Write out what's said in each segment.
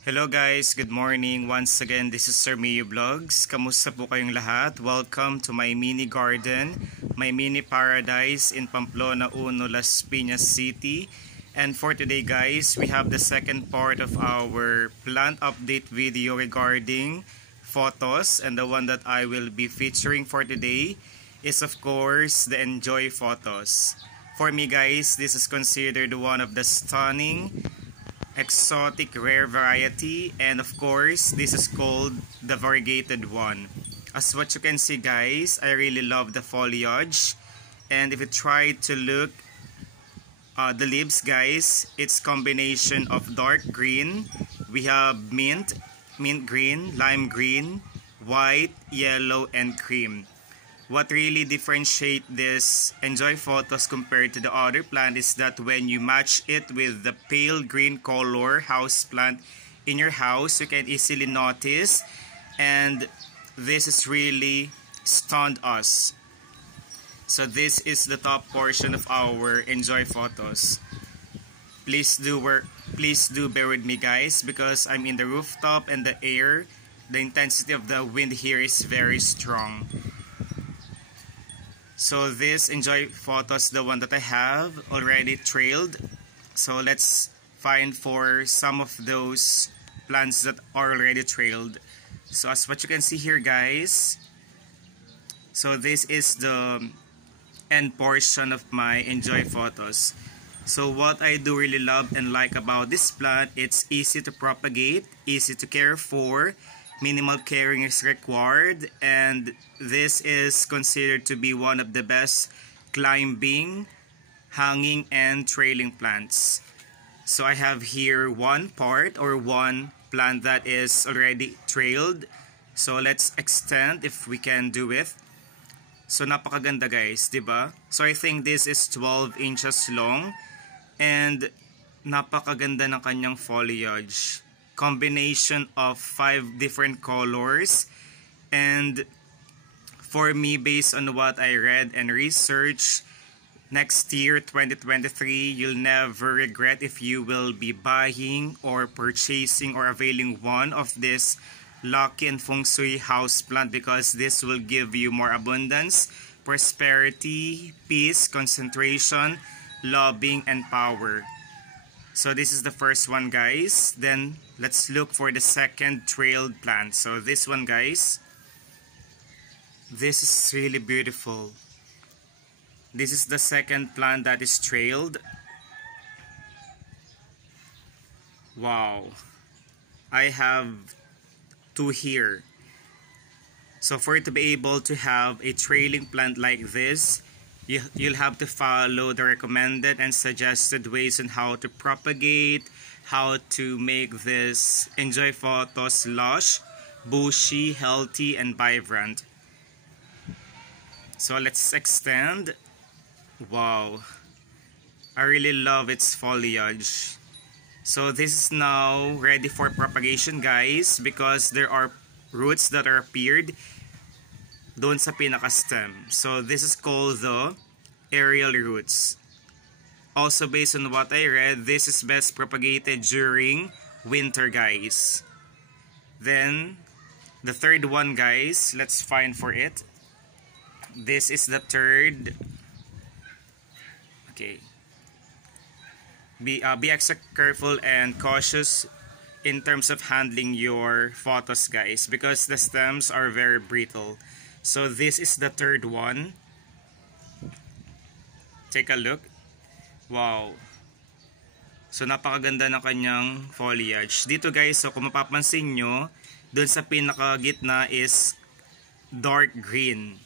Hello guys, good morning. Once again, this is Sir Mayo Vlogs. Kamusta po kayong lahat? Welcome to my mini garden, my mini paradise in Pamplona 1, Las Piñas City. And for today guys, we have the second part of our plant update video regarding photos. And the one that I will be featuring for today is of course the Njoy Pothos. For me guys, this is considered one of the stunning exotic rare variety, and of course this is called the variegated one. As what you can see guys, I really love the foliage, and if you try to look the leaves guys, it's combination of dark green, we have mint green, lime green, white, yellow, and cream. What really differentiates this Njoy Pothos compared to the other plant is that when you match it with the pale green color house plant in your house, you can easily notice, and this is really stunned us. So this is the top portion of our Njoy Pothos. Please do bear with me guys, because I'm in the rooftop and the air, the intensity of the wind here is very strong. So this Njoy Pothos, the one that I have already trailed. So let's find for some of those plants that are already trailed. So as what you can see here guys, so this is the end portion of my Njoy Pothos. So what I do really love and like about this plant, it's easy to propagate, easy to care for, minimal caring is required, and this is considered to be one of the best climbing, hanging, and trailing plants. So I have here one part or one plant that is already trailed. So let's extend if we can do it. So napakaganda guys, diba? So I think this is 12 inches long, and napakaganda ng kanyang foliage. Combination of 5 different colors, and for me, based on what I read and researched, next year 2023 you'll never regret if you will be buying or purchasing or availing one of this lucky and fengshui house plant, because this will give you more abundance, prosperity, peace, concentration, loving, and power. So this is the first one guys. Then let's look for the second trailed plant. So this one guys, this is really beautiful. This is the second plant that is trailed. Wow, I have 2 here. So for you to be able to have a trailing plant like this, you'll have to follow the recommended and suggested ways on how to propagate, how to make this Njoy Pothos lush, bushy, healthy, and vibrant. So let's extend. Wow, I really love its foliage. So this is now ready for propagation guys, because there are roots that are appeared doon sa pinaka-stem. So this is called the aerial roots. Also based on what I read, this is best propagated during winter guys. Then the third one guys, let's find for it. This is the third. Okay. Be extra careful and cautious in terms of handling your photos guys, because the stems are very brittle. So this is the third one. Take a look. Wow. So napakaganda ng kanyang foliage. Dito guys, so kung mapapansin nyo, dun sa pinaka-gitna is dark green.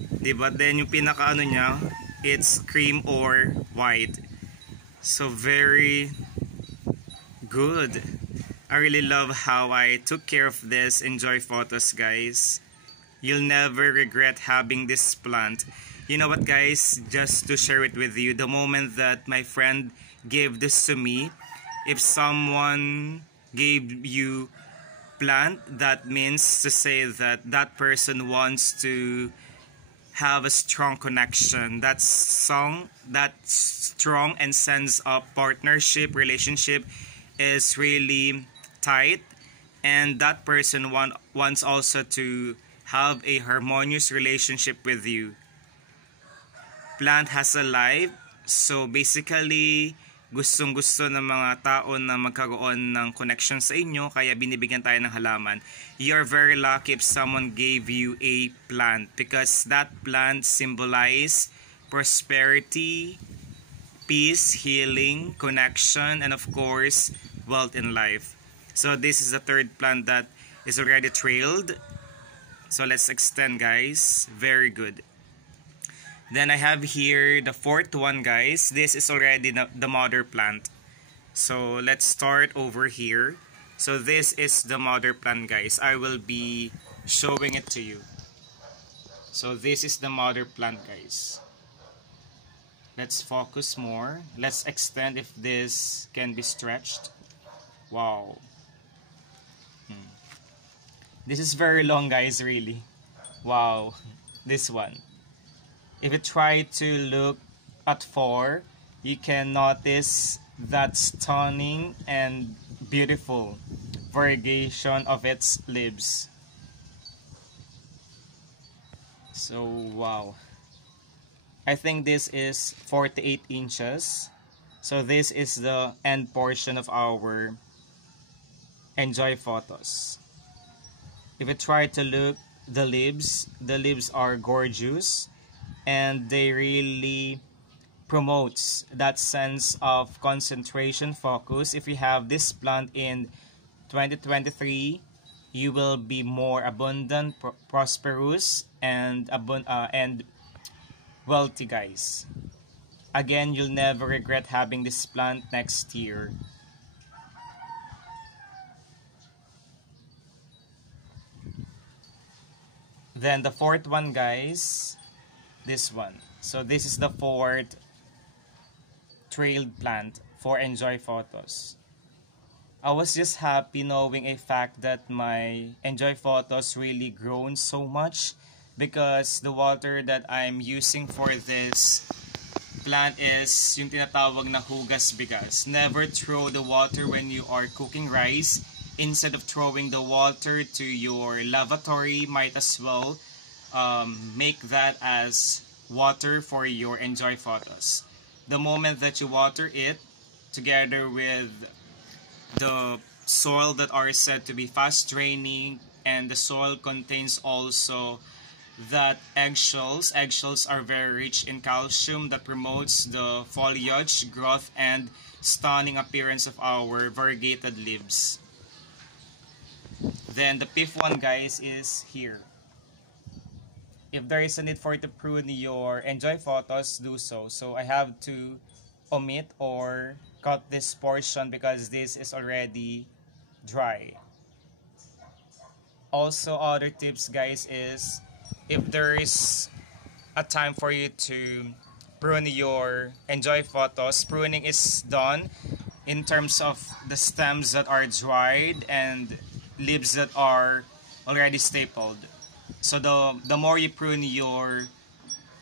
Diba? Then yung pinaka-ano niya, it's cream or white. So very good. I really love how I took care of this Njoy Pothos guys. You'll never regret having this plant. You know what guys, just to share it with you, the moment that my friend gave this to me, if someone gave you plant, that means to say that that person wants to have a strong connection. That strong and sense of partnership, relationship is really tight, and that person wants also to have a harmonious relationship with you. Plant has a life, so basically gustong-gusto ng mga tao na magkaroon ng connection sa inyo, kaya binibigyan tayo ng halaman. You're very lucky if someone gave you a plant because that plant symbolizes prosperity, peace, healing, connection, and of course, wealth in life. So this is the third plant that is already trailed. So let's extend, guys. Very good. Then I have here the fourth one, guys. This is already the mother plant. So let's start over here. So this is the mother plant, guys. I will be showing it to you. So this is the mother plant, guys. Let's focus more. Let's extend if this can be stretched. Wow. This is very long, guys, really. Wow. This one. If you try to look at 4, you can notice that stunning and beautiful variegation of its leaves. So, wow. I think this is 48 inches. So this is the end portion of our Njoy Pothos. If you try to look the leaves are gorgeous, and they really promotes that sense of concentration, focus. If you have this plant in 2023, you will be more abundant, prosperous, and wealthy, guys. Again, you'll never regret having this plant next year. Then the fourth one, guys, this one. So this is the fourth trailed plant for Njoy Pothos. I was just happy knowing a fact that my Njoy Pothos really grown so much, because the water that I'm using for this plant is yung tinatawag na hugas bigas. Never throw the water when you are cooking rice. Instead of throwing the water to your lavatory, might as well make that as water for your Njoy Pothos. The moment that you water it together with the soil that are said to be fast draining, and the soil contains also that eggshells. Eggshells are very rich in calcium that promotes the foliage, growth, and stunning appearance of our variegated leaves. Then the fifth one, guys, is here. If there is a need for you to prune your Njoy Pothos, do so. So I have to omit or cut this portion because this is already dry. Also, other tips, guys, is if there is a time for you to prune your Njoy Pothos, pruning is done in terms of the stems that are dried and leaves that are already stapled. So the more you prune your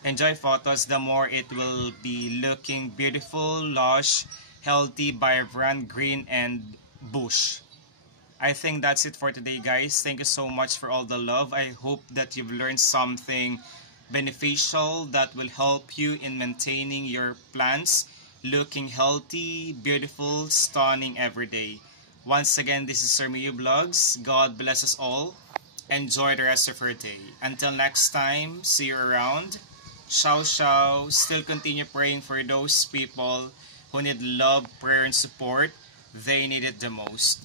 Njoy Pothos, the more it will be looking beautiful, lush, healthy, vibrant, green, and bush. I think that's it for today, guys. Thank you so much for all the love. I hope that you've learned something beneficial that will help you in maintaining your plants looking healthy, beautiful, stunning every day. Once again, this is Sir Miyu Vlogs. God bless us all. Enjoy the rest of your day. Until next time, see you around. Ciao, ciao. Still continue praying for those people who need love, prayer, and support. They need it the most.